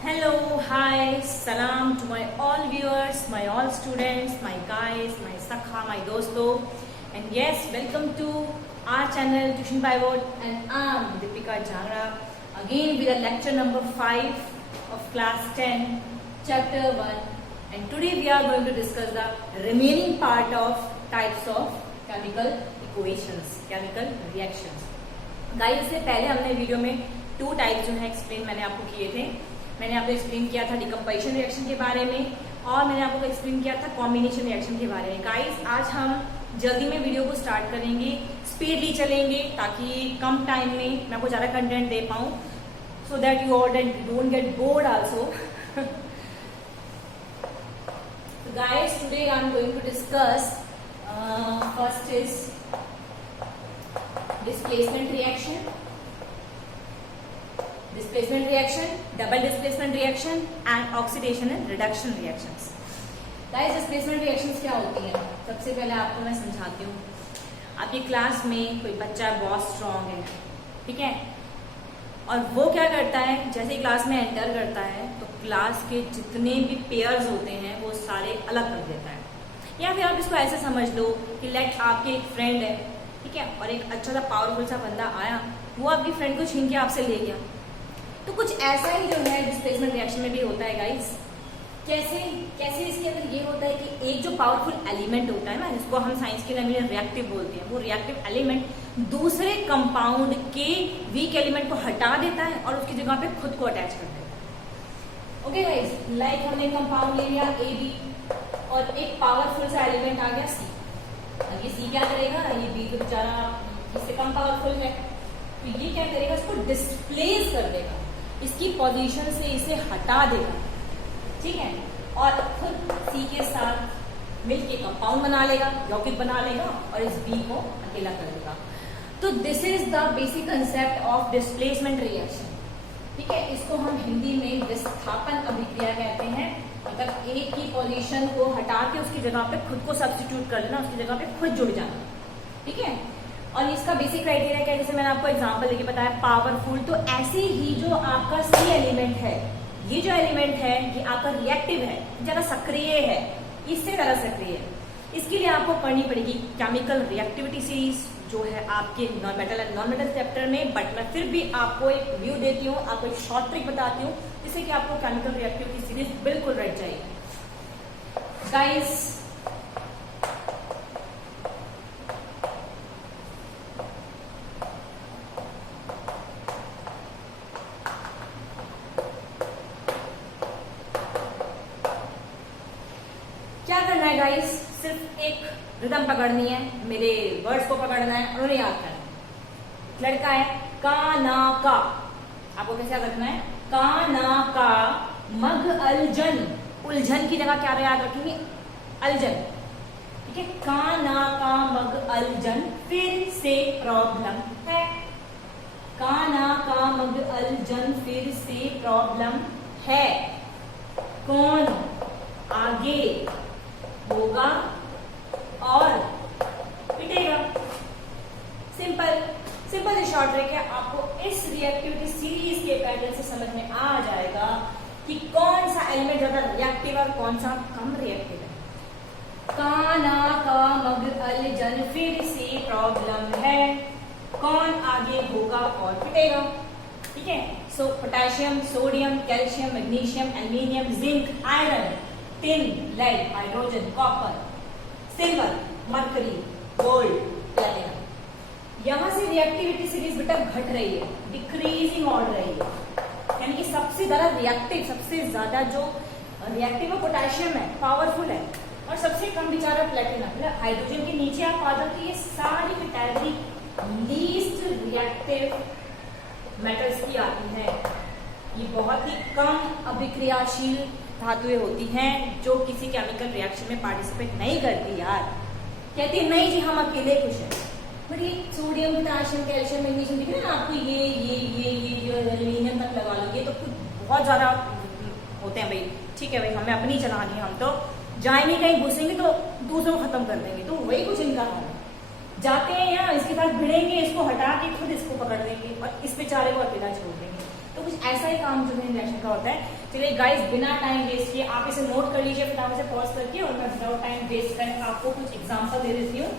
Hello, hi, salam to my all viewers, my all students, my guys, my sakha, my dosto, and yes, welcome to our channel Tuition Pivot, and I'm Deepika Jangra again with a lecture number 5 of class 10, chapter 1, and today we are going to discuss the remaining part of types of chemical equations, chemical reactions. Guys, इससे पहले हमने video में 2 types जो है explain मैंने आपको किए थे. मैंने आपको एक्सप्लेन किया था डिकम्पोजिशन रिएक्शन के बारे में और मैंने आपको एक्सप्लेन किया था कॉम्बिनेशन रिएक्शन के बारे में. गाइस, आज हम जल्दी में वीडियो को स्टार्ट करेंगे, स्पीडली चलेंगे ताकि कम टाइम में मैं आपको ज़्यादा कंटेंट दे पाऊँ, so that you all don't get bored also. Guys, today I am going to discuss first is displacement reaction, double displacement reaction and oxidation and reduction reactions. Guys, displacement reactions क्या होती हैं? सबसे पहले आपको मैं समझाती हूँ. आपकी क्लास में कोई बच्चा बहुत स्ट्रांग है, ठीक है, और वो क्या करता है, जैसे ही क्लास में एंटर करता है तो क्लास के जितने भी पेयर्स होते हैं वो सारे अलग कर देता है. या फिर आप इसको ऐसे समझ लो कि लेट आपके एक फ्रेंड है, ठीक है, और एक अच्छा सा पावरफुल सा बंदा आया, वो आपकी फ्रेंड को छीन के आपसे ले गया. तो कुछ ऐसा ही जो है डिस्प्लेसमेंट रिएक्शन में भी होता है गाइस. कैसे इसके अंदर ये होता है कि एक जो पावरफुल एलिमेंट होता है ना, जिसको हम साइंस के लिए रिएक्टिव बोलते हैं, वो रिएक्टिव एलिमेंट दूसरे कंपाउंड के वीक एलिमेंट को हटा देता है और उसकी जगह पे खुद को अटैच कर देता है. ओके गाइस, लाइक हमने कंपाउंड ले लिया AB और एक पावरफुल सा एलिमेंट आ गया C. अब ये C क्या करेगा, ये B तो बेचारा इससे कम पावरफुल है, तो ये क्या करेगा, इसको डिस्प्लेस कर देगा, इसकी पोजीशन से इसे हटा देगा, ठीक है, और खुद C के साथ मिलके कंपाउंड बना लेगा, यौगिक बना लेगा और इस B को अकेला कर देगा. तो this is the basic concept of displacement reaction, ठीक है. इसको हम हिंदी में विस्थापन अभिक्रिया कहते हैं. मतलब एक की पोजीशन को हटा के उसकी जगह पे खुद को सब्स्टिट्यूट कर देना, उसकी जगह पे खुद जुड़ जाना, ठीक है. और इसका बेसिक क्राइटेरिया क्या है, जैसे मैंने आपको एग्जांपल देके बताया, पावरफुल. तो ऐसे ही जो आपका C एलिमेंट है, ये जो एलिमेंट है ये आपका रिएक्टिव है, ज्यादा सक्रिय है, इससे ज्यादा सक्रिय है. इसके लिए आपको पढ़नी पड़ेगी केमिकल रिएक्टिविटी सीरीज जो है आपके non metal and non metal chapter में. बट मैं फिर भी आपको एक व्यू देती हूँ, आपको एक शॉर्ट ट्रिक बताती हूँ, जिससे कि आपको केमिकल रिएक्टिविटी सीरीज बिल्कुल रट जाएगी. गाइस, क्या करना है गाइस, सिर्फ एक रिदम पकड़नी है, मेरे वर्ड्स को पकड़ना है और उन्हें याद करना है. लड़का है का ना का, आपको कैसे याद रखना है, का ना का मग अलजन, उलझन की जगह क्या याद रखेंगे, अलजन, ठीक है. का ना का मग अलजन फिर से प्रॉब्लम है, का ना का मग अलजन फिर से प्रॉब्लम है. कौन आगे होगा और पिटेगा. सिंपल से शॉर्ट ट्रिक है. आपको इस रिएक्टिविटी सीरीज के पैटर्न से समझ में आ जाएगा कि कौन सा एलिमेंट ज्यादा रिएक्टिव और कौन सा कम रिएक्टिव है. काना का मग अलजन फिर से प्रॉब्लम है, कौन आगे होगा और पिटेगा, ठीक है. So potassium, sodium, calcium, magnesium, aluminium, zinc, iron, tin, lead, hydrogen, copper, silver, mercury, gold, platinum. यहां से रिएक्टिविटी सीरीज बेटा घट रही है, डिक्रीजिंग ऑर्डर रही है. यानी कि सबसे ज्यादा रिएक्टिव, सबसे ज्यादा जो रिएक्टिव है पोटेशियम है, पावरफुल है, और सबसे कम बेचारा प्लेटिनम. मतलब हाइड्रोजन के नीचे आप आ जाओ तो ये सारी कैटेगरी लीस्ट रिएक्टिव मेटल्स की आती है. ये बहुत ही कम अभिक्रियाशील धातुएं होती हैं जो किसी केमिकल रिएक्शन में पार्टिसिपेट नहीं करती. यार कहती है नहीं जी हम अकेले कुछ है, बट ये सोडियम, पोटेशियम, कैल्शियम, मैग्नीशियम दिख रहे हैं ना आपको, ये एल्यूमिनियम तक लगा लो, ये तो कुछ बहुत ज्यादा होते हैं भाई. ठीक है भाई, हमें अपनी चलानी है, हम तो जाएंगे कहीं घुसेंगे तो दूसरों को खत्म कर देंगे. तो वही कुछ इनका हाल है. जाते हैं यहाँ, इसके साथ भिड़ेंगे, इसको हटा के खुद इसको पकड़ लेंगे और इस बेचारे को अकेला छोड़ देंगे. तो कुछ ऐसा ही काम जो है रिएक्शन का होता है। चलिए गाइस, बिना टाइम वेस्ट किए आप इसे नोट कर लीजिए फटाफट से पॉज करके, और मैं विदाउट टाइम वेस्ट कर आपको कुछ एग्जाम्पल दे देती हूँ।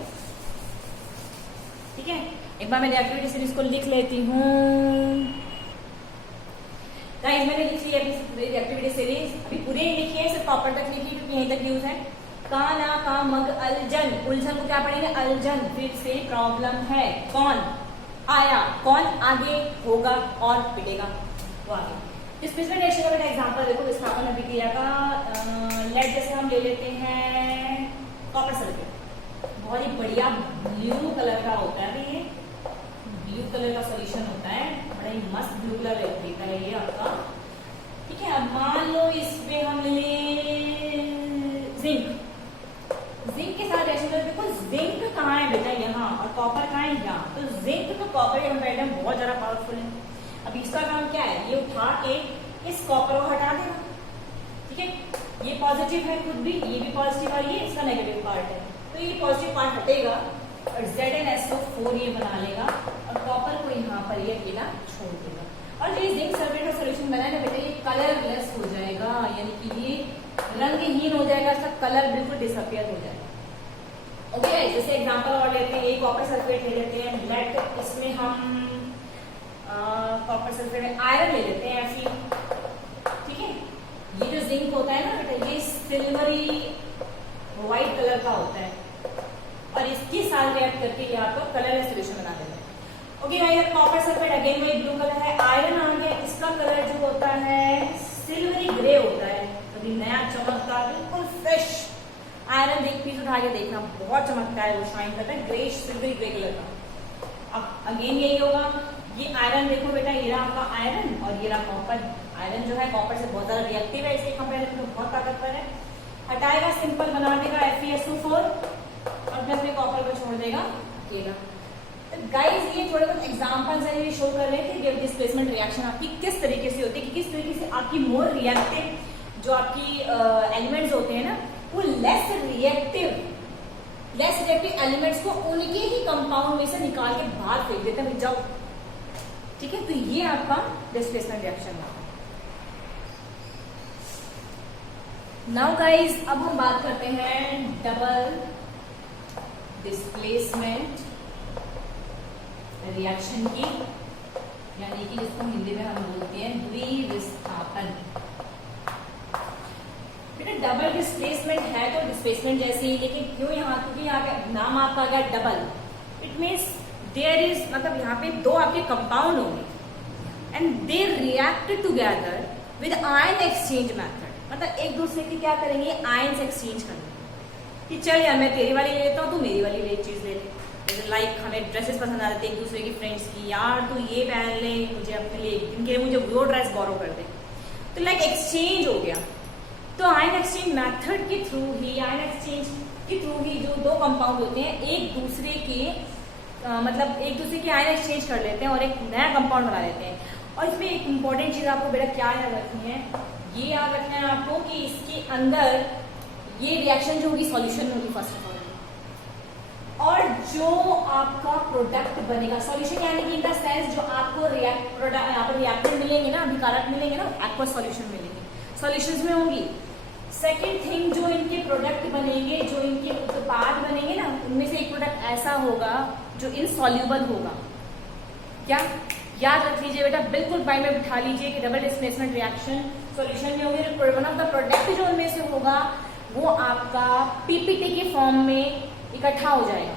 ठीक है, एक बार मैं रिएक्टिविटी सीरीज को लिख लेती हूँ। गाइस मैंने लिख ली है रिएक्टिविटी सीरीज, अभी पूरी नहीं लिखी है, सिर्फ टॉपर तक लिखी क्योंकि यहीं तक यूज है। का ना का मग अलजन, उलझन को क्या पढ़ेंगे? अलजन। फिर से प्रॉब्लम है, कौन आया, कौन आगे होगा और पिटेगा वो आगे। डिस्प्लेसमेंट रिएक्शन का बेटा एग्जांपल देखो, विस्थापन अभिक्रिया का लेट जैसे हम ले लेते हैं कॉपर सल्फेट, बहुत ही बढ़िया ब्लू कलर का होता है। ये ब्लू कलर का सॉल्यूशन होता है, बड़ा ही मस्त ब्लू कलर देता है ये आपका। ठीक है, अब मान लो इसमें हम ले जिंक, जिंक के साथ रिएक्शन करें। देखो जिंक कहाँ है बेटा? यहाँ, और कॉपर कहाँ है? यहाँ। तो जिंक तो कॉपर के कंपैरिजन बहुत ज्यादा पावरफुल है। अब इसका काम क्या है? ये उठा के इस कॉपर को हटा देगा। ठीक है, ये पॉजिटिव है खुद भी, ये भी पॉजिटिव है, ये इसका नेगेटिव पार्ट है, तो ये पॉजिटिव पार्ट हटेगा और ZnSO4 ये बना लेगा और कॉपर को यहाँ पर ये अकेला छोड़ देगा। और जो जिंक सल्फेट का सोल्यूशन बना है ना बेटा, ये कलरलेस हो जाएगा, यानी कि ये रंगहीन हो जाएगा, इसका कलर बिल्कुल डिसअपियर हो जाएगा। ओके, जैसे एग्जांपल और लेते हैं, एक कॉपर सल्फेट ले लेते हैं, लेट इसमें हम कॉपर सल्फेट में आयरन ले लेते हैं Fe। ठीक है, ये जो जिंक होता है ना बेटा, ये सिल्वरी व्हाइट कलर का होता है और इसके साथ रिएक्ट करके ये आपको कलरलेस सोल्यूशन बना देता है। Okay guys, copper sulphate again वही ब्लू कलर है, आयरन आ गया, इसका कलर जो होता है सिल्वरी ग्रे होता है, अभी नया चमकता बिल्कुल फ्रेश आयरन। एक पीस उठा के देखना, बहुत चमकता है, वो शाइन करता है, ग्रे सिल्वरी ग्रे कलर का। अब अगेन यही होगा, ये आयरन देखो बेटा, ये रहा आपका आयरन और ये रहा कॉपर। आयरन जो है कॉपर से बहुत ज्यादा रिएक्टिव है, इसके कंपेरिजन में बहुत ताकतवर है। हटाएगा, सिंपल बना देगा FeSO4 और फिर अपने कॉपर को छोड़ देगा अकेला। तो गाइस ये थोड़े बहुत एग्जांपल्स हैं, ये शो कर रहे हैं कि डिस्प्लेसमेंट रिएक्शन आपकी किस तरीके से होती है, कि किस तरीके से आपकी मोर रिएक्टिव जो आपकी एलिमेंट्स होते हैं ना, वो लेस रिएक्टिव एलिमेंट्स को उनके ही कंपाउंड में से निकाल के बाहर फेंक देते हैं, जाओ। ठीक है, तो ये आपका डिस्प्लेसमेंट रिएक्शन है। नाउ गाइस, अब हम बात करते हैं डबल डिस्प्लेसमेंट रिएक्शन की, यानी कि जिसको हिंदी में हम बोलते हैं द्विविस्थापन। बेटा डबल डिस्प्लेसमेंट है तो डिस्प्लेसमेंट जैसे ही, लेकिन क्यों यहाँ? क्योंकि यहाँ पे नाम आपका आ गया double, it means there is, मतलब यहाँ पे दो आपके कंपाउंड होंगे and they react together with ion exchange method. मतलब एक दूसरे की क्या करेंगे? आयन्स एक्सचेंज करेंगे कि चल यार मैं तेरी वाली ले लेता हूँ, तू मेरी वाली ले चीज ले ले। जैसे लाइक हमें ड्रेसेस पसंद आते हैं एक दूसरे की फ्रेंड्स की, यार तू ये पहन ले, मुझे अपने लिए इनके लिए मुझे वो ड्रेस बोरो कर दे, तो लाइक एक्सचेंज हो गया। तो आयन एक्सचेंज मेथड के थ्रू ही, आयन एक्सचेंज के थ्रू ही जो दो कंपाउंड होते हैं एक दूसरे के मतलब एक दूसरे के आयन एक्सचेंज कर लेते हैं और एक नया कंपाउंड बना लेते हैं। और इसमें एक इंपॉर्टेंट चीज आपको बेटा क्या याद रखनी है, ये याद रखना है आपको कि इसके अंदर ये रिएक्शन जो होगी सॉल्यूशन में होगी फर्स्ट ऑफ ऑल, और जो आपका प्रोडक्ट बनेगा सॉल्यूशन यानी कि इन द सेंस जो आपको यहाँ पर रिएक्टेंट मिलेंगे ना, अभिकारक मिलेंगे ना, एक्वस सॉल्यूशन मिलेंगे, सॉल्यूशंस में होंगी। सेकेंड थिंग, जो इनके प्रोडक्ट बनेंगे, जो इनके उत्पाद बनेंगे ना, उनमें से एक प्रोडक्ट ऐसा होगा जो इनसॉल्यूबल होगा। क्या याद रख लीजिए बेटा, बिल्कुल माइंड में बिठा लीजिए कि डबल डिस्प्लेसमेंट रिएक्शन सॉल्यूशन में होगी, वन ऑफ द प्रोडक्ट जो उनमें से होगा वो आपका पीपीटी के फॉर्म में इकट्ठा हो जाएगा,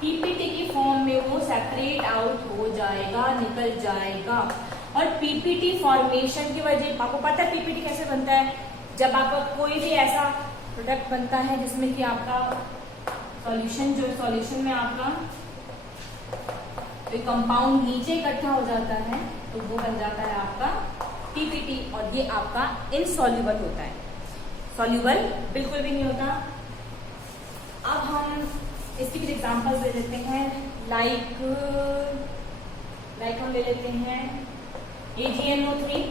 पीपीटी की फॉर्म में वो सेपरेट आउट हो जाएगा, निकल जाएगा। और पीपीटी फॉर्मेशन की वजह, आपको पता है पीपीटी कैसे बनता है? जब आपका कोई भी ऐसा प्रोडक्ट बनता है जिसमें कि आपका सॉल्यूशन, जो सॉल्यूशन में आपका तो कंपाउंड नीचे इकट्ठा हो जाता है, तो वो बन जाता है आपका पीपीटी, और ये आपका इनसॉल्यूबल होता है, सॉल्यूबल बिल्कुल भी नहीं होता। अब हम इसकी कुछ एग्जांपल्स ले लेते हैं, लाइक हम ले लेते हैं AgNO3,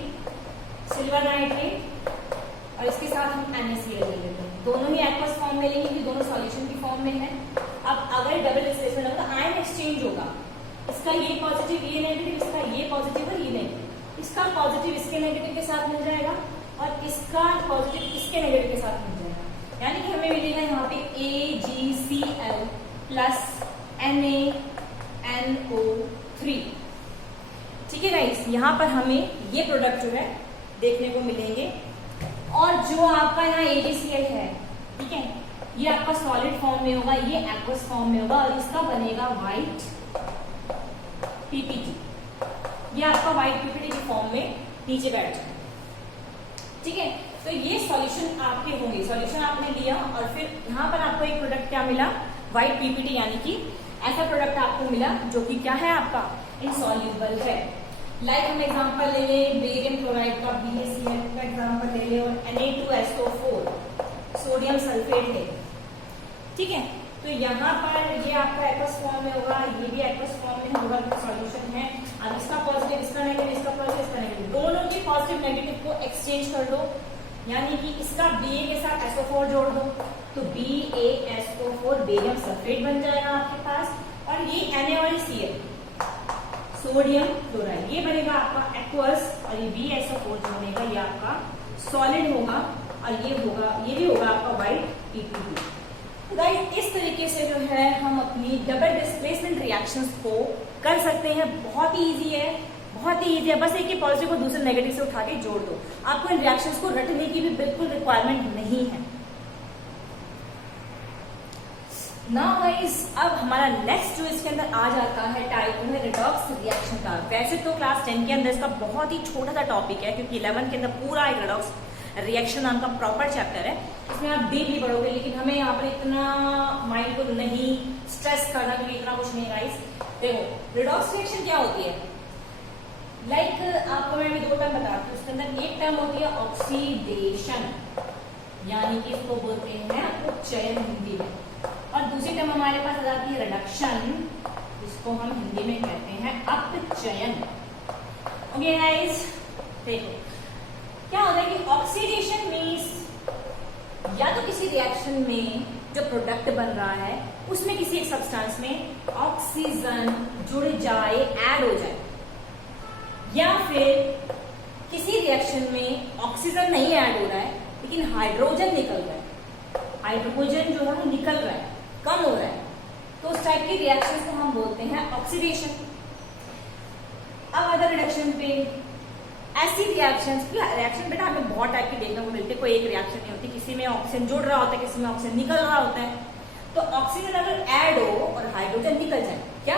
सिल्वर नाइट्रेट, और इसके साथ हम NaCl ले लेते हैं। दोनों ही एक्वस फॉर्म में लेंगे, दोनों सॉल्यूशन की फॉर्म में है। अब अगर डबल डिस्प्लेसमेंट होगा, आयन एक्सचेंज होगा, इसका ये पॉजिटिव ये नेगेटिव, इसका ये पॉजिटिव और ये नेगेटिव, इसका पॉजिटिव इसके नेगेटिव के साथ मिल जाएगा और इसका पॉजिटिव इसके नेगेटिव के साथ मिल जाएगा, यानी कि हमें मिलेगा यहाँ पे AgCl प्लस NaNO3। ठीक है गाइस, यहाँ पर हमें ये प्रोडक्ट जो है देखने को मिलेंगे। और जो आपका यहाँ AgCl है, ठीक है, ये आपका सॉलिड फॉर्म में होगा, ये एक्वस फॉर्म में होगा और इसका बनेगा व्हाइट PPT। ये आपका व्हाइट PPT के फॉर्म में नीचे बैठ जाए। ठीक है, तो ये सॉल्यूशन आपके होंगे। सॉल्यूशन आपने लिया और फिर यहाँ पर आपको एक प्रोडक्ट क्या मिला, व्हाइट PPT, यानी कि ऐसा प्रोडक्ट आपको मिला जो कि क्या है, आपका इनसॉल्यूबल है। लाइक हम एग्जांपल ले लें बेरियम क्लोराइड का, BaCl का एग्जांपल ले लें और Na2SO4 सोडियम सल्फेट है। ठीक है, तो यहाँ पर ये आपका एक्वस फॉर्म में होगा, ये भी एक्वस फॉर्म में होगा, तो सॉल्यूशन है। अब इसका पॉजिटिव, इसका नेगेटिव, इसका पॉजिटिव, इसका नेगेटिव, दोनों के पॉजिटिव नेगेटिव को एक्सचेंज कर दो, यानी कि इसका Ba के साथ SO4 जोड़ दो, तो BaSO4 बेरियम सल्फेट बन जाएगा आपके पास। और ये Na और Cl सोडियम क्लोराइड, ये बनेगा आपका एक्वस, और ये BaSO4 जो बनेगा ये आपका सॉलिड होगा, और ये होगा, ये भी होगा आपका व्हाइट PPT। गाइस, इस तरीके से जो है हम अपनी डबल डिस्प्लेसमेंट रिएक्शंस को कर सकते हैं। बहुत ही इजी है, बहुत ही इजी है। बस एक ही पॉजिटिव को दूसरे नेगेटिव से उठा के जोड़ दो। आपको इन रिएक्शंस को रटने की भी बिल्कुल रिक्वायरमेंट नहीं है। नाउ गाइस, अब हमारा नेक्स्ट जो इसके अंदर आ जाता है टाइप है रिडॉक्स रिएक्शन का। वैसे तो क्लास 10 के अंदर इसका बहुत ही छोटा सा टॉपिक है, क्योंकि 11 के अंदर पूरा एक रिडॉक्स रिएक्शन नाम का प्रॉपर चैप्टर है, इसमें आप डीपली पढ़ोगे। लेकिन हमें यहाँ पर इतना माइंड को नहीं स्ट्रेस करना, क्योंकि इतना कुछ नहीं गाइस। देखो, रिडॉक्स रिएक्शन क्या होती है, लाइक आपको मैं दो टर्म बताती हूँ। उसके अंदर एक टर्म होती है ऑक्सीडेशन, यानी कि इसको बोलते हैं उपचयन हिंदी में, और दूसरी टर्म हमारे पास आ जाती है रिडक्शन, जिसको हम हिंदी में कहते हैं अपचयन। ओके गाइस, देखो क्या होता है कि ऑक्सीडेशन मीन्स या तो किसी रिएक्शन में जो प्रोडक्ट बन रहा है उसमें किसी एक सब्सटेंस में ऑक्सीजन जुड़ जाए, ऐड हो जाए, या फिर किसी रिएक्शन में ऑक्सीजन नहीं ऐड हो रहा है लेकिन हाइड्रोजन निकल रहा है, हाइड्रोजन जो है वो निकल रहा है, कम हो रहा है, तो उस टाइप की रिएक्शन को हम बोलते हैं ऑक्सीडेशन। अब अगर रिडक्शन पे ऐसी रिएक्शन बेटा हमें बहुत टाइप की देखने को मिलती है, कोई एक रिएक्शन नहीं होती, किसी में ऑक्सीजन जुड़ रहा होता है, किसी में ऑक्सीजन निकल रहा होता है। तो ऑक्सीजन अगर ऐड हो और हाइड्रोजन निकल जाए, क्या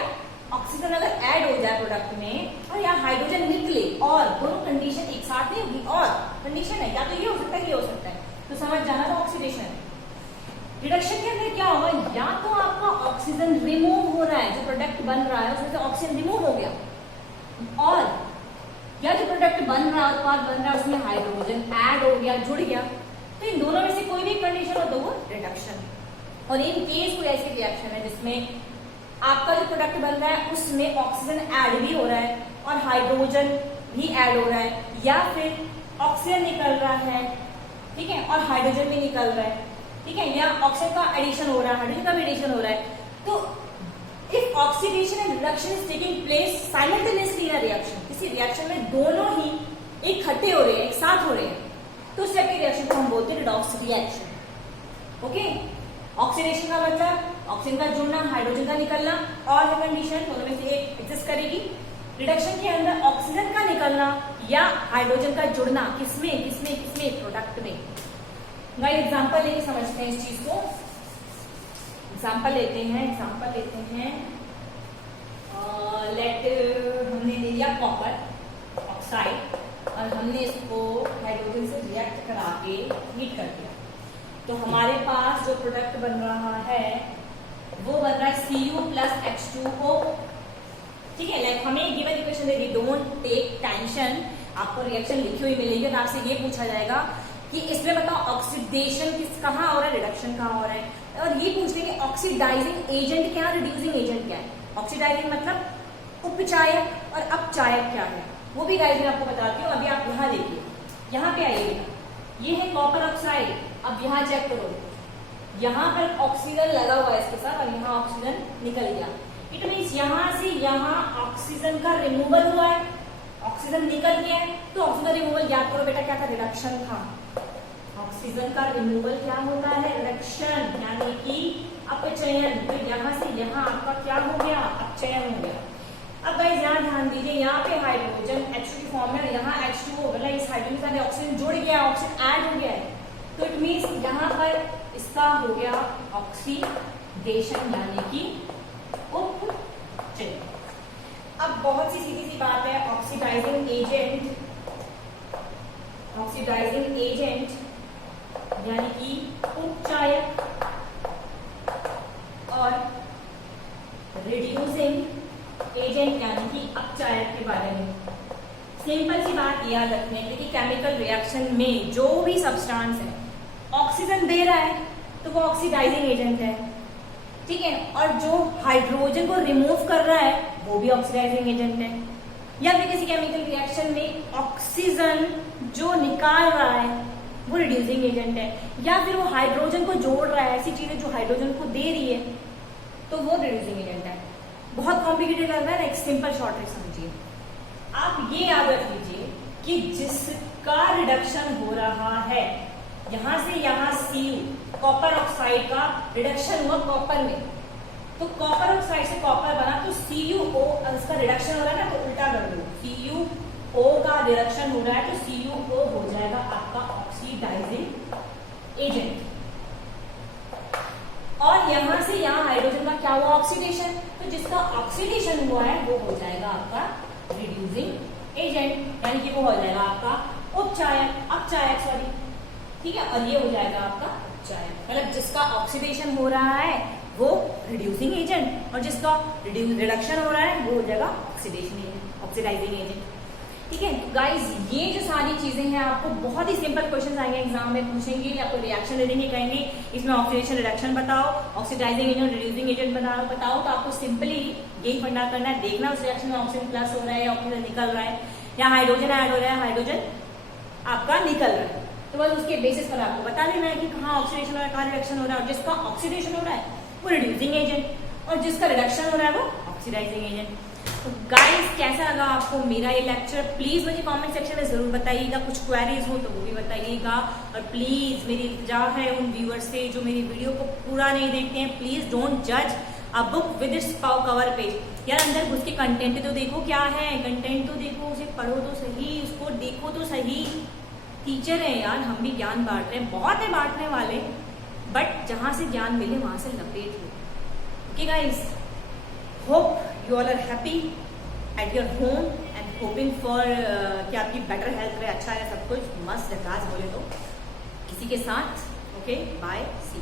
ऑक्सीजन अगर ऐड हो जाए प्रोडक्ट में और या हाइड्रोजन निकले, और दोनों कंडीशन एक साथ नहीं होगी, और कंडीशन है या तो ये हो सकता है, ये हो सकता है, तो समझ जाना तो ऑक्सीडेशन है। रिडक्शन के अंदर क्या होगा, या तो आपका ऑक्सीजन रिमूव हो रहा है, जो प्रोडक्ट बन रहा है उसमें से ऑक्सीजन रिमूव हो गया, और या जो प्रोडक्ट बन रहा है, उत्पाद बन रहा है, उसमें हाइड्रोजन ऐड हो गया, जुड़ गया। तो इन दोनों में से कोई भी कंडीशन हो तो वो रिडक्शन। और इन केस कोई ऐसी रिएक्शन है जिसमें आपका जो प्रोडक्ट बन रहा है उसमें ऑक्सीजन ऐड भी हो रहा है और हाइड्रोजन भी ऐड हो रहा है, या फिर ऑक्सीजन निकल रहा है, ठीक है, और हाइड्रोजन भी निकल रहा है, ठीक है, या ऑक्सीजन का एडिशन हो रहा है, हाइड्रोजन का भी एडिशन हो रहा है। तो if oxidation and reduction is taking place simultaneously in a reaction, किसी रिएक्शन में दोनों ही इकट्ठे हो रहे हैं, एक साथ हो रहे हैं, तो उस टाइप के रिएक्शन को हम बोलते हैं रिडॉक्स रिएक्शन। ओके, ऑक्सीडेशन का मतलब ऑक्सीजन का जुड़ना, हाइड्रोजन का निकलना, और कंडीशन दोनों में से एक एग्जिस्ट करेगी। रिडक्शन के अंदर ऑक्सीजन का निकलना या हाइड्रोजन का जुड़ना, किसमें किसमें किसमें प्रोडक्ट में। मैं एग्जाम्पल लेके समझते हैं इस चीज को। एग्जाम्पल लेते हैं लेट हमने ले लिया कॉपर ऑक्साइड और हमने इसको हाइड्रोजन से रिएक्ट करा के हीट कर दिया, तो हमारे पास जो प्रोडक्ट बन रहा है वो बन रहा है Cu प्लस H2O। ठीक है, लाइक हमें गिवन इक्वेशन दे दी, डोंट टेक टेंशन, आपको रिएक्शन लिखी हुई मिलेगी और आपसे ये पूछा जाएगा कि इसमें बताओ ऑक्सीडेशन किस कहाँ हो रहा है, रिडक्शन कहाँ हो रहा है, और ये पूछ लेंगे ऑक्सीडाइजिंग एजेंट क्या है, रिड्यूसिंग एजेंट क्या है। ऑक्सीडाइजिंग मतलब उपचायक और अपचायक क्या है, वो भी गाइस मैं आपको बताती हूँ। अभी आप यहाँ देखिए, यहाँ पे आइएगा, ये है कॉपर ऑक्साइड। अब यहाँ चेक करो, यहाँ पर ऑक्सीजन लगा हुआ है इसके साथ और यहाँ ऑक्सीजन निकल गया। इट मीन्स यहाँ से यहाँ ऑक्सीजन का रिमूवल हुआ है ऑक्सीजन निकल गया है तो ऑक्सीजन रिमूवल याद करो बेटा क्या था, रिडक्शन था। ऑक्सीजन का रिमूवल क्या होता है, रिडक्शन, यानी कि अपचयन। तो यहाँ से यहाँ आपका क्या हो गया, अपचयन हो गया। अब गाइस यहाँ ध्यान दीजिए, यहाँ पे हाइड्रोजन H2 की फॉर्म में, यहाँ H2O मतलब इस हाइड्रोजन के साथ ऑक्सीजन जुड़ गया, ऑक्सीजन ऐड हो गया है, तो इट मीन्स यहाँ पर इसका हो गया ऑक्सीडेशन यानी कि उपचयन। अब बहुत सी सीधी सी बात है, ऑक्सीडाइजिंग एजेंट यानी कि उपचायक और रिड्यूसिंग एजेंट यानी कि अपचायक के बारे में सिंपल सी बात याद रखने के लिए कि केमिकल रिएक्शन में जो भी सब्सटेंस है ऑक्सीजन दे रहा है तो वो ऑक्सीडाइजिंग एजेंट है, ठीक है, और जो हाइड्रोजन को रिमूव कर रहा है वो भी ऑक्सीडाइजिंग एजेंट है। या फिर किसी केमिकल रिएक्शन में ऑक्सीजन जो निकाल रहा है वो रिड्यूसिंग एजेंट है, या फिर वो हाइड्रोजन को जोड़ रहा है, ऐसी चीजें जो हाइड्रोजन को दे रही है तो वो रिड्यूसिंग एजेंट है। बहुत कॉम्प्लिकेटेड लग रहा है ना, एक सिंपल शॉर्ट ट्रिक समझिए। आप ये याद रख लीजिए कि जिसका रिडक्शन हो रहा है, यहां से यहां Cu कॉपर ऑक्साइड का रिडक्शन हुआ कॉपर में, तो कॉपर ऑक्साइड से कॉपर बना तो CuO इसका रिडक्शन हो रहा है ना, तो उल्टा कर दो, CuO का रिडक्शन हो रहा है तो CuO हो जाएगा आपका ऑक्सीडाइजिंग एजेंट। और यहां से यहां हाइड्रोजन का क्या हुआ, ऑक्सीडेशन, तो जिसका ऑक्सीडेशन हुआ है वो हो जाएगा आपका रिड्यूसिंग एजेंट, यानी कि वो हो जाएगा आपका अपचायक सॉरी, ठीक है, और ये हो जाएगा आपका अपचायक। मतलब जिसका ऑक्सीडेशन हो रहा है वो रिड्यूसिंग एजेंट और जिसका रिडक्शन हो रहा है वो हो जाएगा ऑक्सीडाइजिंग एजेंट, ठीक है। तो गाइज ये जो सारी चीजें हैं आपको बहुत ही सिंपल क्वेश्चन आएंगे एग्जाम में, पूछेंगे या आपको रिएक्शन दे देंगे, कहेंगे इसमें ऑक्सीडेशन रिडक्शन बताओ, ऑक्सीडाइजिंग एजेंट रिड्यूसिंग एजेंट बताओ, तो आपको सिंपली यही फंडा करना है, देखना उस रिएक्शन में ऑक्सीजन प्लस हो रहा है या ऑक्सीजन निकल रहा है या हाइड्रोजन ऐड हो रहा है, हाइड्रोजन आपका निकल रहा है, तो बस उसके बेसिस पर आपको बता देना है कि कहाँ ऑक्सीडेशन हो रहा है, कहाँ रिडक्शन हो रहा है, और जिसका ऑक्सीडेशन हो रहा है वो रिड्यूसिंग एजेंट और जिसका रिडक्शन हो रहा है वो ऑक्सीडाइजिंग एजेंट। तो गाइस कैसा लगा आपको मेरा ये लेक्चर, प्लीज मुझे कमेंट सेक्शन में जरूर बताइएगा, कुछ क्वेरीज हो तो वो भी बताइएगा, और प्लीज मेरी इल्तिजा है उन व्यूअर्स से जो मेरी वीडियो को पूरा नहीं देखते हैं, प्लीज डोंट जज a book with its cover page. यार अंदर घुस के कंटेंट तो देखो क्या है, कंटेंट तो देखो, उसे पढ़ो तो सही, उसको देखो तो सही। टीचर है यार, हम भी ज्ञान बांट रहे हैं, बहुत है बांटने वाले, बट जहां से ज्ञान मिले वहां से लपेट लो। Okay guys, hope you all are happy at your home and hoping for कि आपकी बेटर हेल्थ रहे, अच्छा है सब कुछ मस्त, जकास बोले तो किसी के साथ। ओके बाय, सी।